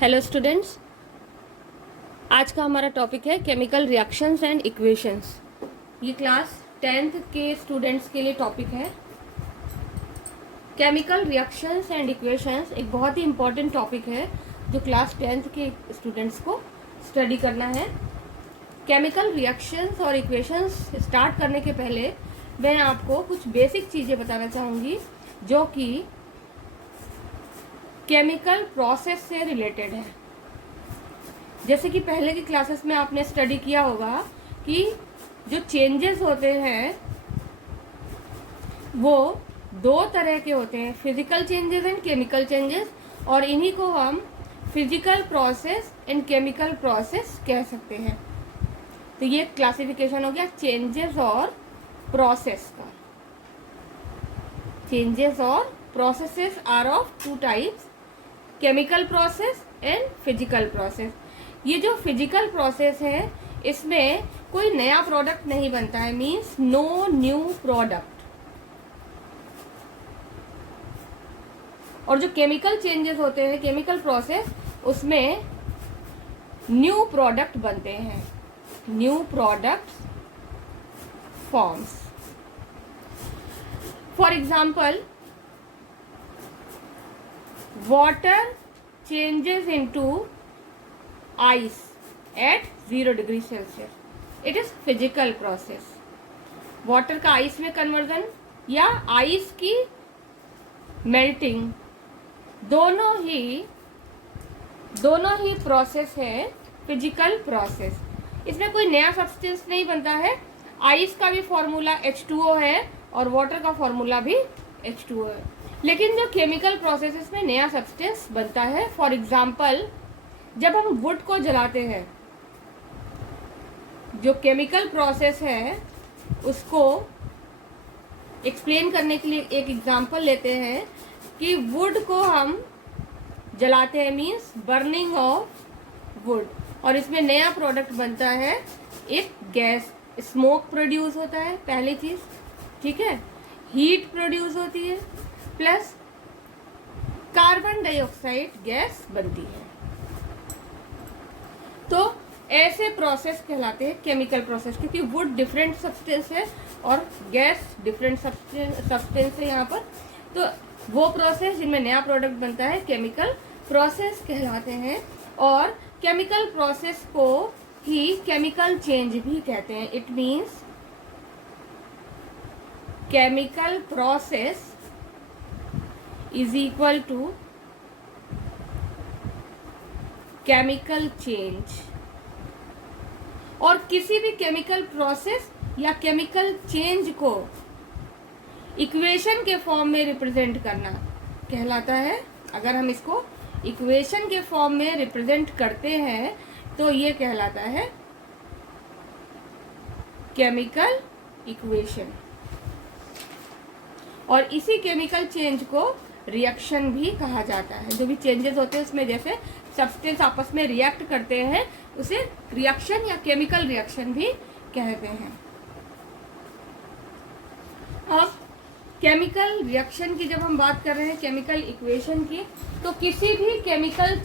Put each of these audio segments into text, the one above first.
Hello students, आज का हमारा टॉपिक है केमिकल रिएक्शंस एंड इक्वेशंस। ये क्लास 10th के स्टूडेंट्स के लिए टॉपिक है। केमिकल रिएक्शंस एंड इक्वेशंस एक बहुत ही इम्पॉर्टेंट टॉपिक है जो क्लास 10th के स्टूडेंट्स को स्टडी करना है। केमिकल रिएक्शंस और इक्वेशंस स्टार्ट करने के पहले मैं आपको कुछ बेसिक चीज़ें बताना चाहूँगी जो कि केमिकल प्रोसेस से रिलेटेड है। जैसे कि पहले की क्लासेस में आपने स्टडी किया होगा कि जो चेंजेस होते हैं वो दो तरह के होते हैं, physical changes and chemical changes, और इन्हीं को हम physical process and chemical process कह सकते हैं। तो ये क्लासिफिकेशन हो गया चेंजेस और प्रोसेस का। चेंजेस और processes are of two types, chemical process and physical process. ये जो फिजिकल प्रोसेस है इसमें कोई नया प्रोडक्ट नहीं बनता है, मीन्स नो न्यू प्रोडक्ट। और जो केमिकल चेंजेस होते हैं, केमिकल प्रोसेस, उसमें न्यू प्रोडक्ट बनते हैं, new product forms. For example, water changes into ice at 0 degree Celsius. It is physical process. Water का आइस में कन्वर्जन या आइस की मेल्टिंग, दोनों ही प्रोसेस है फिजिकल प्रोसेस। इसमें कोई नया सब्सटेंस नहीं बनता है। आइस का भी फॉर्मूला H2O है और वाटर का फॉर्मूला भी H2O है, लेकिन जो केमिकल प्रोसेसेस में नया सब्सटेंस बनता है। फॉर एग्जाम्पल, जब हम वुड को जलाते हैं, जो केमिकल प्रोसेस है उसको एक्सप्लेन करने के लिए एक एग्जाम्पल लेते हैं कि वुड को हम जलाते हैं, मीन्स बर्निंग ऑफ वुड, और इसमें नया प्रोडक्ट बनता है, एक गैस, स्मोक प्रोड्यूस होता है पहली चीज, ठीक है, हीट प्रोड्यूस होती है, प्लस कार्बन डाइऑक्साइड गैस बनती है। तो ऐसे प्रोसेस कहलाते हैं केमिकल प्रोसेस, क्योंकि वुड डिफरेंट सब्सटेंस है और गैस डिफरेंट सब्सटेंस है यहाँ पर। तो वो प्रोसेस जिनमें नया प्रोडक्ट बनता है केमिकल प्रोसेस कहलाते हैं। और केमिकल प्रोसेस को ही केमिकल चेंज भी कहते हैं। It means chemical process is equal to chemical change. और किसी भी केमिकल प्रोसेस या केमिकल चेंज को इक्वेशन के फॉर्म में रिप्रेजेंट करना कहलाता है। अगर हम इसको इक्वेशन के फॉर्म में रिप्रेजेंट करते हैं तो ये कहलाता है केमिकल इक्वेशन। और इसी केमिकल चेंज को रिएक्शन भी कहा जाता है। जो भी चेंजेस होते हैं उसमें जैसे सब्सटेंस आपस में रिएक्ट करते हैं उसे रिएक्शन या केमिकल रिएक्शन भी कहते हैं। अब केमिकल रिएक्शन की जब हम बात कर रहे हैं, केमिकल इक्वेशन की, तो किसी भी केमिकल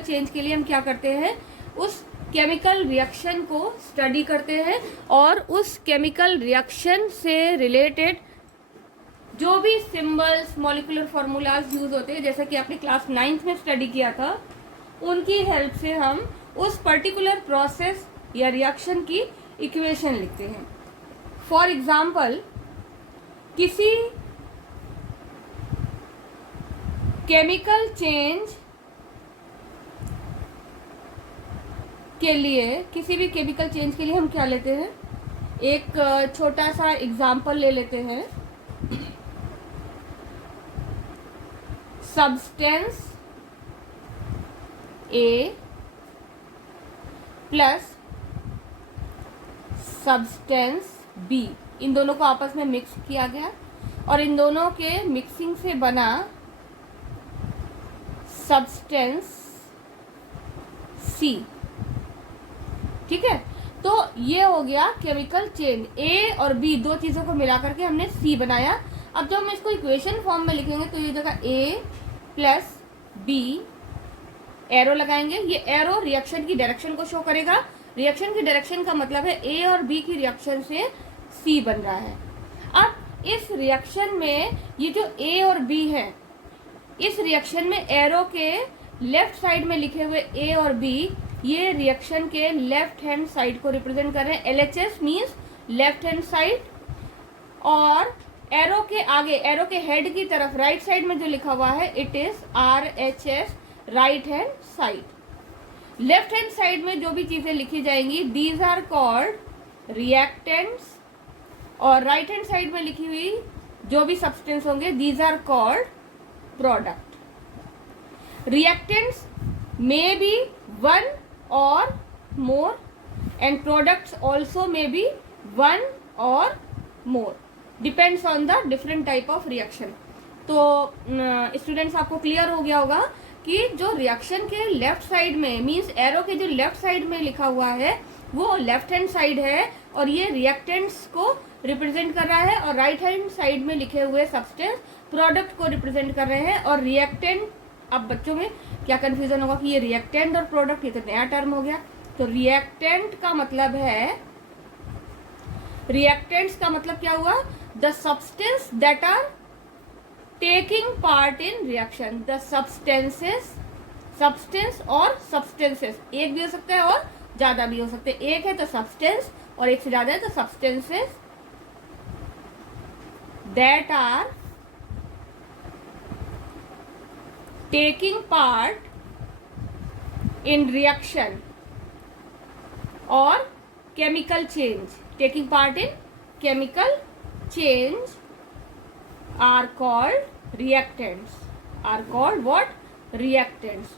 चेंज के लिए हम क्या करते हैं, उस केमिकल रिएक्शन को स्टडी करते हैं और उस केमिकल रिएक्शन से रिलेटेड जो भी सिंबल्स, मॉलिक्यूलर फार्मूलाज यूज होते हैं, जैसे कि आपने क्लास 9th में स्टडी किया था, उनकी हेल्प से हम उस पर्टिकुलर प्रोसेस या रिएक्शन की इक्वेशन लिखते हैं। फॉर एग्जाम्पल, किसी केमिकल चेंज के लिए, किसी भी केमिकल चेंज के लिए हम क्या लेते हैं, एक छोटा सा एग्जाम्पल ले लेते हैं। सब्सटेंस ए प्लस सब्सटेंस बी, इन दोनों को आपस में मिक्स किया गया और इन दोनों के मिक्सिंग से बना सब्सटेंस सी, ठीक है। तो ये हो गया केमिकल चेंज। ए और बी दो चीज़ों को मिला करके हमने सी बनाया। अब जब हम इसको इक्वेशन फॉर्म में लिखेंगे तो ये जगह ए प्लस बी, एरो लगाएंगे। ये एरो रिएक्शन की डायरेक्शन को शो करेगा। रिएक्शन की डायरेक्शन का मतलब है ए और बी की रिएक्शन से सी बन रहा है। अब इस रिएक्शन में ये जो ए और बी है, इस रिएक्शन में एरो के लेफ्ट साइड में लिखे हुए ए और बी, ये रिएक्शन के लेफ्ट हैंड साइड को रिप्रेजेंट कर रहे हैं। LHS means left hand side. और एरो के आगे, एरो के हेड की तरफ राइट साइड में जो लिखा हुआ है, it is RHS, right hand side. Left hand side में जो भी चीजें लिखी जाएंगी, दीज आर कॉल्ड रिएक्टेंट्स। और राइट हैंड साइड में लिखी हुई जो भी सब्सटेंस होंगे, these are called product. Reactants may be one or more and products also may be one or more, depends on the different type of reaction. तो students आपको clear हो गया होगा कि जो रिएक्शन के लेफ्ट साइड में, मींस एरो के जो लेफ्ट साइड में लिखा हुआ है, वो लेफ्ट हैंड साइड है और ये रिएक्टेंट्स को रिप्रेजेंट कर रहा है, और राइट हैंड साइड में लिखे हुए सब्सटेंस प्रोडक्ट को रिप्रेजेंट कर रहे हैं। और रिएक्टेंट, अब बच्चों में क्या कंफ्यूजन होगा कि ये रिएक्टेंट और प्रोडक्ट, ये तो नया टर्म हो गया। तो रिएक्टेंट का मतलब है, रिएक्टेंट्स का मतलब क्या हुआ, the substance that are taking part in reaction. The substances, substance और सब्सटेंसेस एक भी हो सकता है और ज्यादा भी हो सकते हैं। एक है तो सब्सटेंस और एक से ज्यादा है तो substances that are taking part in reaction or chemical change. Taking part in chemical change are called reactants. Are called what? Reactants.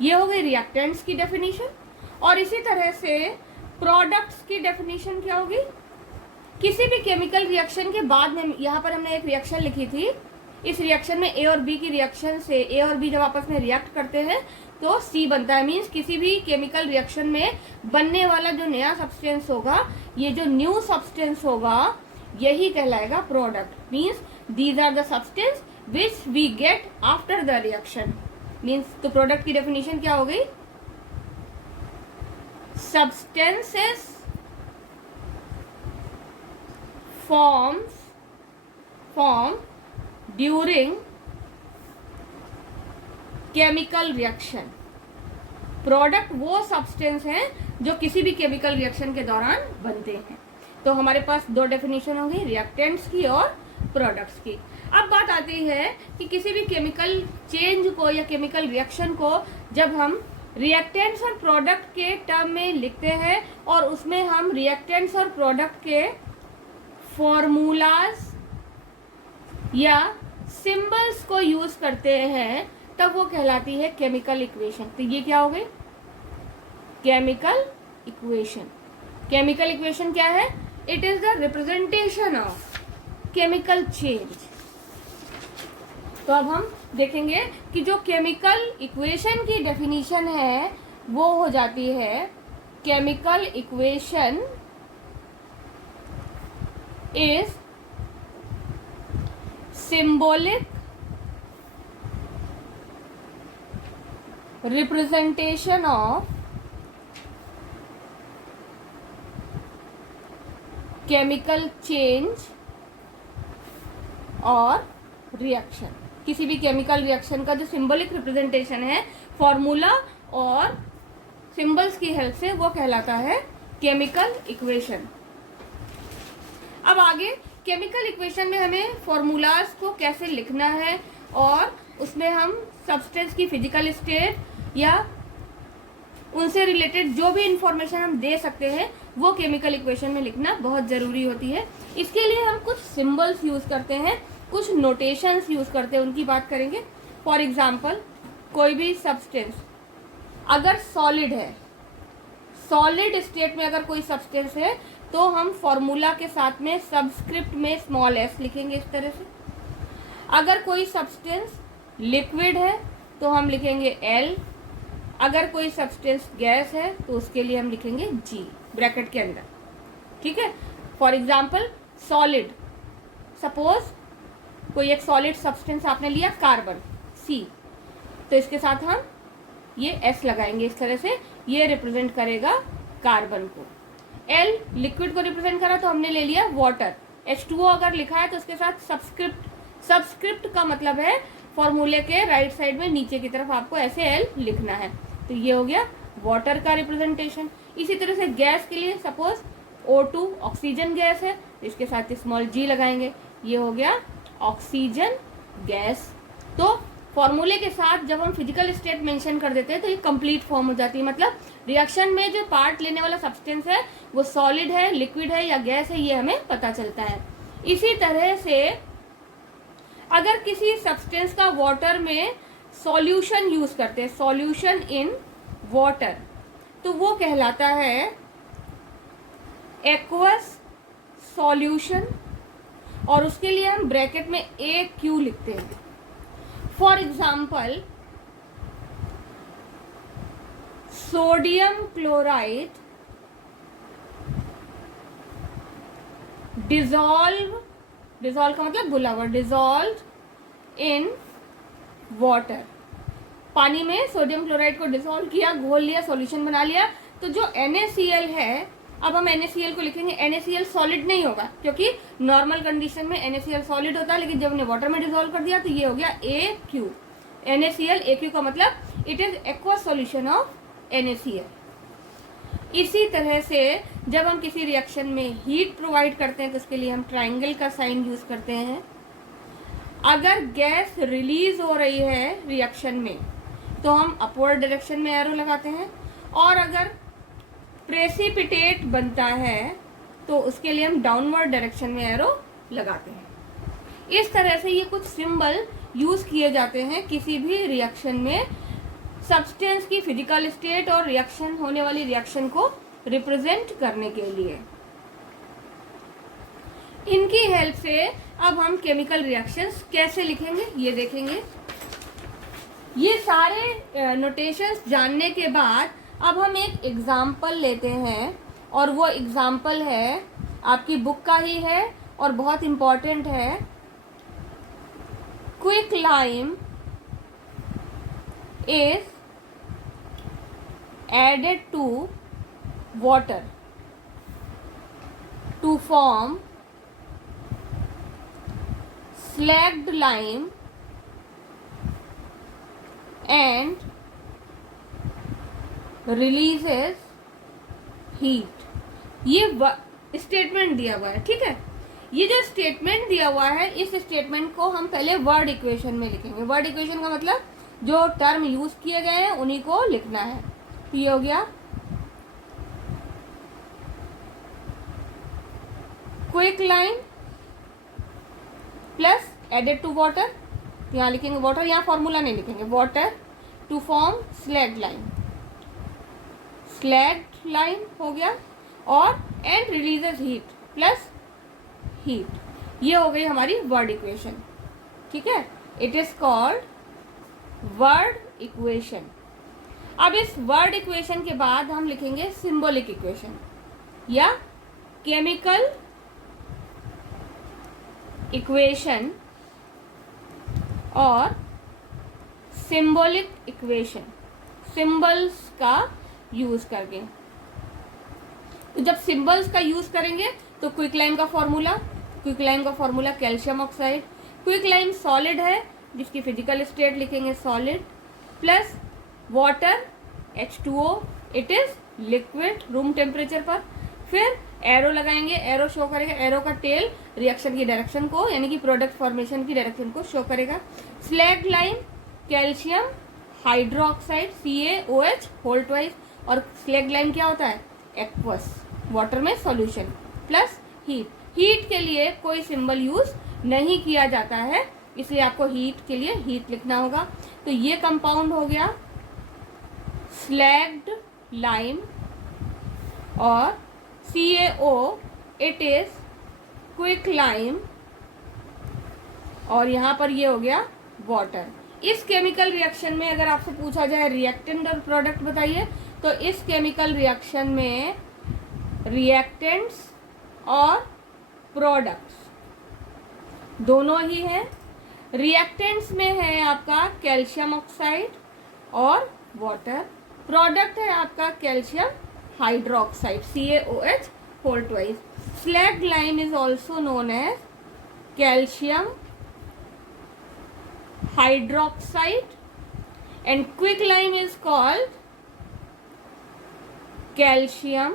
ये हो गई रिएक्टेंट्स की डेफिनेशन। और इसी तरह से प्रोडक्ट्स की डेफिनेशन क्या होगी? किसी भी केमिकल रिएक्शन के बाद में, यहाँ पर हमने एक रिएक्शन लिखी थी, इस रिएक्शन में ए और बी की रिएक्शन से, ए और बी जब आपस में रिएक्ट करते हैं तो सी बनता है। मीन्स किसी भी केमिकल रिएक्शन में बनने वाला जो नया सब्सटेंस होगा, ये जो न्यू सब्सटेंस होगा, यही कहलाएगा product. Means these are the substance which we get after the reaction. Means तो प्रोडक्ट की डेफिनेशन क्या हो गई? Substances form during chemical reaction। Product वो सब्सटेंस हैं जो किसी भी केमिकल रिएक्शन के दौरान बनते हैं। तो हमारे पास दो डेफिनेशन होंगी, रिएक्टेंट्स की और प्रोडक्ट्स की। अब बात आती है कि किसी भी केमिकल चेंज को या केमिकल रिएक्शन को जब हम रिएक्टेंट्स और प्रोडक्ट के टर्म में लिखते हैं और उसमें हम रिएक्टेंट्स और प्रोडक्ट के फॉर्मूलाज या सिंबल्स को यूज करते हैं, तब वो कहलाती है केमिकल इक्वेशन। तो ये क्या हो गई? Chemical equation. केमिकल इक्वेशन क्या है? It is the representation of chemical change. तो अब हम देखेंगे कि जो केमिकल इक्वेशन की डेफिनेशन है वो हो जाती है, chemical equation is symbolic representation of chemical change और रिएक्शन। किसी भी केमिकल रिएक्शन का जो सिंबलिक रिप्रेजेंटेशन है फॉर्मूला और सिंबल्स की हेल्प से, वो कहलाता है केमिकल इक्वेशन। अब आगे केमिकल इक्वेशन में हमें फॉर्मूलाज को कैसे लिखना है और उसमें हम सब्सटेंस की फिजिकल स्टेट या उनसे रिलेटेड जो भी इंफॉर्मेशन हम दे सकते हैं वो केमिकल इक्वेशन में लिखना बहुत ज़रूरी होती है। इसके लिए हम कुछ सिंबल्स यूज़ करते हैं, कुछ नोटेशंस यूज़ करते हैं, उनकी बात करेंगे। फॉर एग्जांपल, कोई भी सब्सटेंस अगर सॉलिड है, सॉलिड स्टेट में अगर कोई सब्सटेंस है तो हम फॉर्मूला के साथ में सबस्क्रिप्ट में स्मॉल s लिखेंगे इस तरह से। अगर कोई सब्सटेंस लिक्विड है तो हम लिखेंगे L। अगर कोई सब्सटेंस गैस है तो उसके लिए हम लिखेंगे G ब्रैकेट के अंदर। ठीक है। फॉर एग्जाम्पल सॉलिड, सपोज कोई एक सॉलिड सब्सटेंस आपने लिया कार्बन C, तो इसके साथ हम ये S लगाएंगे इस तरह से, ये रिप्रेजेंट करेगा कार्बन को। L लिक्विड को रिप्रेजेंट करा तो हमने ले लिया वाटर। H2O अगर लिखा है तो उसके साथ सबस्क्रिप्ट का मतलब है फॉर्मूले के राइट साइड में नीचे की तरफ आपको ऐसे L लिखना है। तो ये हो गया वाटर का रिप्रेजेंटेशन। इसी तरह से गैस के लिए सपोज O2 ऑक्सीजन गैस है, इसके साथ स्मॉल g लगाएंगे, ये हो गया ऑक्सीजन गैस। तो फॉर्मूले के साथ जब हम फिजिकल स्टेट मेंशन कर देते हैं तो ये कंप्लीट फॉर्म हो जाती है, मतलब रिएक्शन में जो पार्ट लेने वाला सब्सटेंस है वो सॉलिड है, लिक्विड है या गैस है, ये हमें पता चलता है। इसी तरह से अगर किसी सब्सटेंस का वाटर में सॉल्यूशन यूज करते हैं, सॉल्यूशन इन वाटर, तो वो कहलाता है एक्वस सॉल्यूशन, और उसके लिए हम ब्रैकेट में AQ लिखते हैं। For example sodium chloride dissolve का मतलब घुला हुआ, डिजॉल्व इन वाटर, पानी में सोडियम क्लोराइड को डिसॉल्व किया, घोल लिया, सॉल्यूशन बना लिया। तो जो NaCl है, अब हम NaCl को लिखेंगे, NaCl सॉलिड नहीं होगा क्योंकि नॉर्मल कंडीशन में NaCl सॉलिड होता है, लेकिन जब हमने वाटर में डिसॉल्व कर दिया तो ये हो गया AQ। NaCl AQ का मतलब it is aqueous solution of NaCl। इसी तरह से जब हम किसी रिएक्शन में हीट प्रोवाइड करते हैं तो उसके लिए हम ट्राइंगल का साइन यूज करते हैं। अगर गैस रिलीज हो रही है रिएक्शन में तो हम अपवर्ड डायरेक्शन में एरो लगाते हैं, और अगर प्रेसिपिटेट बनता है तो उसके लिए हम डाउनवर्ड डायरेक्शन में एरो लगाते हैं। इस तरह से ये कुछ सिंबल यूज किए जाते हैं किसी भी रिएक्शन में सब्सटेंस की फिजिकल स्टेट और रिएक्शन होने वाली रिएक्शन को रिप्रेजेंट करने के लिए। इनकी हेल्प से अब हम केमिकल रिएक्शंस कैसे लिखेंगे ये देखेंगे। ये सारे नोटेशंस जानने के बाद अब हम एक एग्जाम्पल लेते हैं, और वो एग्जाम्पल है आपकी बुक का ही है और बहुत इम्पोर्टेंट है। Quick lime is added to water to form slacked lime and releases heat। ये स्टेटमेंट दिया हुआ है, ठीक है। ये जो स्टेटमेंट दिया हुआ है इस स्टेटमेंट को हम पहले वर्ड इक्वेशन में लिखेंगे। वर्ड इक्वेशन का मतलब जो टर्म यूज किए गए हैं उन्हीं को लिखना है। तो ये हो गया quick lime plus added to water, यहाँ लिखेंगे वाटर, यहाँ फॉर्मूला नहीं लिखेंगे, water to form slaked lime, slaked lime हो गया, और and releases heat plus heat, ये हो गई हमारी वर्ड इक्वेशन, ठीक है। It is called word equation. अब इस वर्ड इक्वेशन के बाद हम लिखेंगे सिंबॉलिक इक्वेशन या केमिकल इक्वेशन और सिंबॉलिक इक्वेशन, सिंबल्स का यूज करके। तो जब सिंबल्स का यूज करेंगे तो क्विक लाइम का formula calcium oxide. Quick lime solid है जिसकी फिजिकल स्टेट लिखेंगे solid, plus water H2O, it is liquid room temperature पर। फिर एरो लगाएंगे, एरो शो करेगा, एरो का टेल रिएक्शन की डायरेक्शन को यानी कि प्रोडक्ट फॉर्मेशन की डायरेक्शन को शो करेगा। Slaked lime calcium hydroxide CaOH whole twice, और स्लैग्ड लाइम क्या होता है एक्वस, वाटर में सॉल्यूशन, प्लस हीट। हीट के लिए कोई सिंबल यूज नहीं किया जाता है, इसलिए आपको हीट के लिए हीट लिखना होगा। तो ये कंपाउंड हो गया स्लैग्ड लाइम, और CaO it is quick lime, और यहाँ पर ये हो गया वाटर। इस केमिकल रिएक्शन में अगर आपसे पूछा जाए रिएक्टेंट और प्रोडक्ट बताइए, तो इस केमिकल रिएक्शन में रिएक्टेंट्स और प्रोडक्ट्स दोनों ही हैं। रिएक्टेंट्स में है आपका कैल्शियम ऑक्साइड और वाटर। प्रोडक्ट है आपका calcium hydroxide CaOH whole twice. Slaked lime is also known as calcium hydroxide and quick lime is called calcium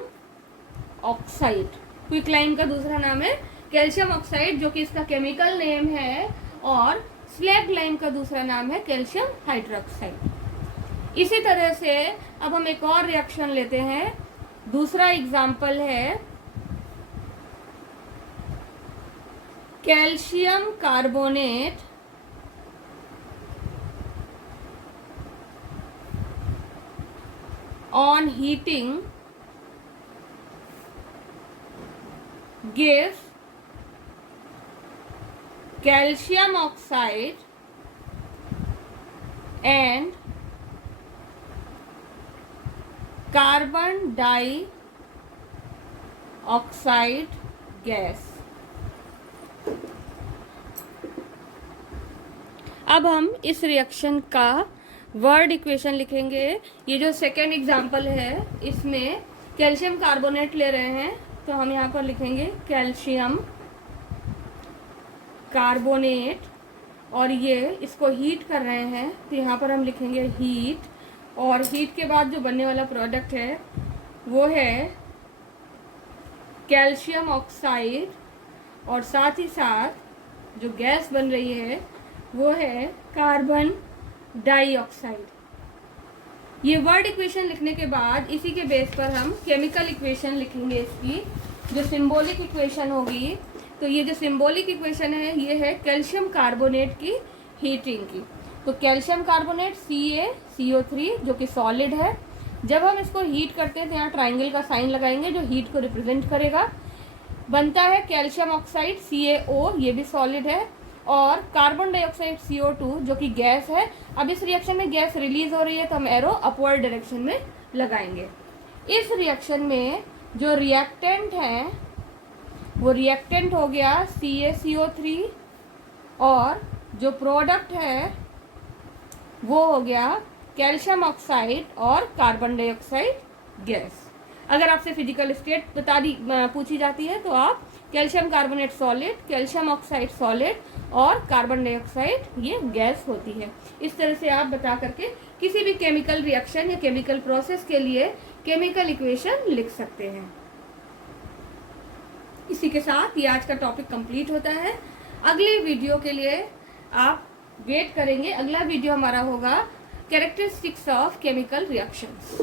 oxide. Quick lime का दूसरा नाम है कैल्शियम ऑक्साइड जो कि इसका केमिकल नेम है, और स्लैग लाइम का दूसरा नाम है कैल्शियम हाइड्रोक्साइड। इसी तरह से अब हम एक और रिएक्शन लेते हैं। दूसरा एग्जाम्पल है calcium carbonate on heating gives calcium oxide and carbon dioxide gas। अब हम इस रिएक्शन का वर्ड इक्वेशन लिखेंगे। ये जो सेकेंड एग्जाम्पल है इसमें कैल्शियम कार्बोनेट ले रहे हैं, तो हम यहाँ पर लिखेंगे कैल्शियम कार्बोनेट, और ये इसको हीट कर रहे हैं तो यहाँ पर हम लिखेंगे हीट, और हीट के बाद जो बनने वाला प्रोडक्ट है वो है कैल्शियम ऑक्साइड, और साथ ही साथ जो गैस बन रही है वो है कार्बन डाइऑक्साइड। ये वर्ड इक्वेशन लिखने के बाद इसी के बेस पर हम केमिकल इक्वेशन लिखेंगे। इसकी जो सिंबॉलिक इक्वेशन होगी, तो ये जो सिंबॉलिक इक्वेशन है ये है कैल्शियम कार्बोनेट की हीटिंग की। तो कैल्शियम कार्बोनेट CaCO3 जो कि सॉलिड है, जब हम इसको हीट करते हैं तो यहाँ ट्राइंगल का साइन लगाएंगे जो हीट को रिप्रेजेंट करेगा। बनता है कैल्शियम ऑक्साइड CaO, ये भी सॉलिड है, और कार्बन डाइऑक्साइड CO2 जो कि गैस है। अब इस रिएक्शन में गैस रिलीज हो रही है तो हम एरो अपवर्ड डायरेक्शन में लगाएंगे। इस रिएक्शन में जो रिएक्टेंट है वो रिएक्टेंट हो गया CaCO3, और जो प्रोडक्ट है वो हो गया कैल्शियम ऑक्साइड और कार्बन डाइऑक्साइड गैस। अगर आपसे फिजिकल स्टेट पूछी जाती है तो आप calcium carbonate solid, calcium oxide solid और कार्बन डाइऑक्साइड ये गैस होती है। इस तरह से आप बता करके किसी भी केमिकल रिएक्शन या केमिकल प्रोसेस के लिए केमिकल इक्वेशन लिख सकते हैं। इसी के साथ ये आज का टॉपिक कंप्लीट होता है। अगले वीडियो के लिए आप वेट करेंगे। अगला वीडियो हमारा होगा कैरेक्टरिस्टिक्स ऑफ केमिकल रिएक्शंस।